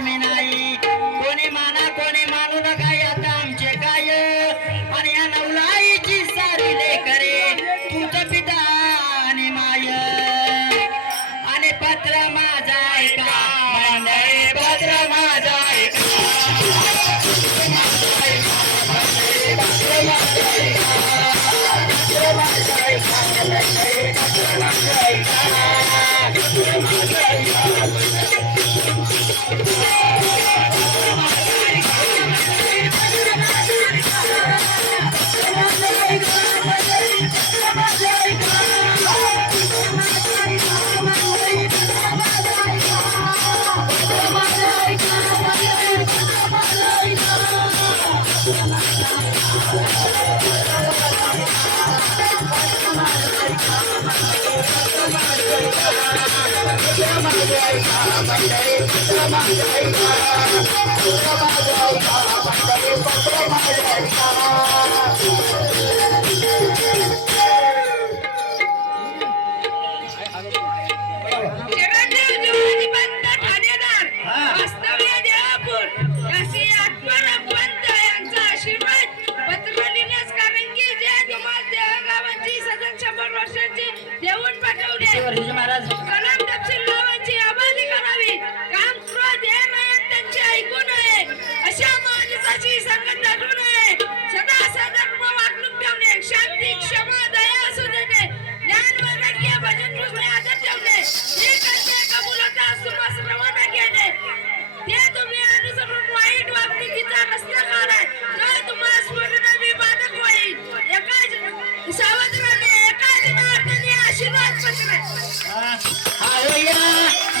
मी नाही कोणी माना कोणी मानू नका आता आमचे काय आणि या नवलाईची सारी लेकरे तुमचा पिता आणि माय आणि पत्र माझा ऐका पत्र माझा ऐका Thank you.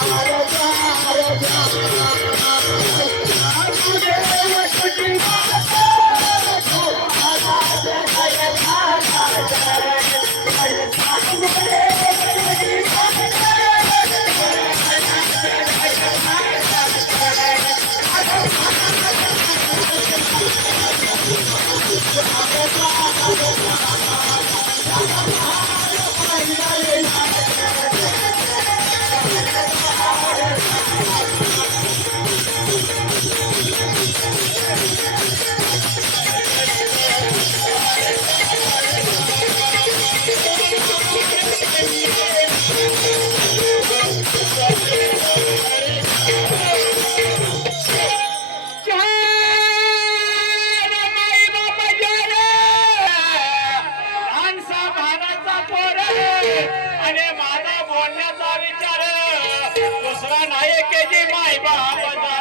Thank ಕೆಜಿ ಮಾಯಿ ಬಾಬಾ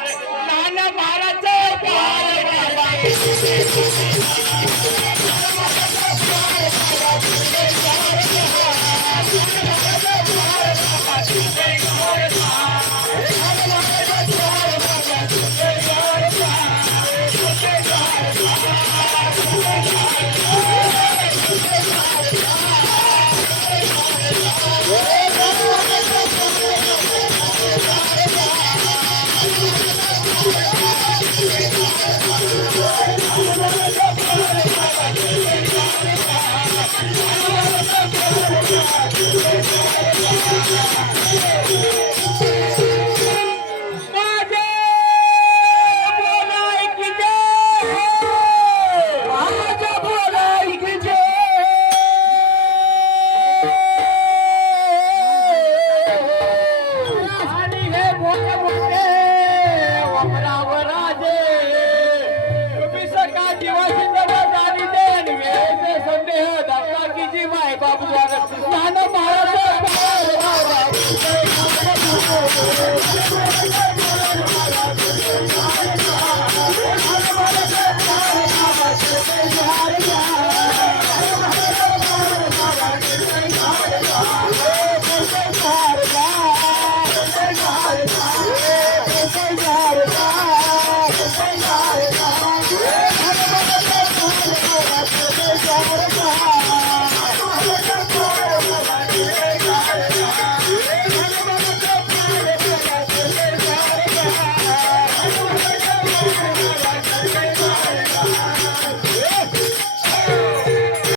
Thank you.